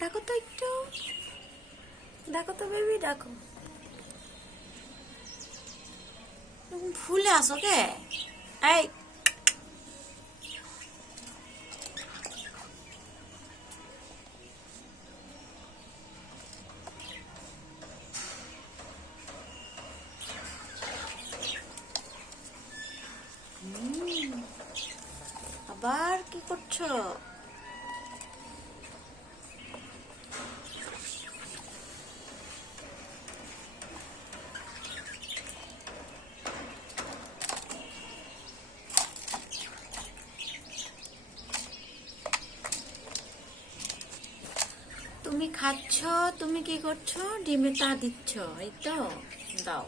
দেখো তো একটু। ডাকো তো বেবি এরকম ফুলে আসো কে? এই। আবার কি করছ? তুমি খাচ্ছ তুমি কি করছ? ডিমে তা দিচ্ছ এই তো? দাও।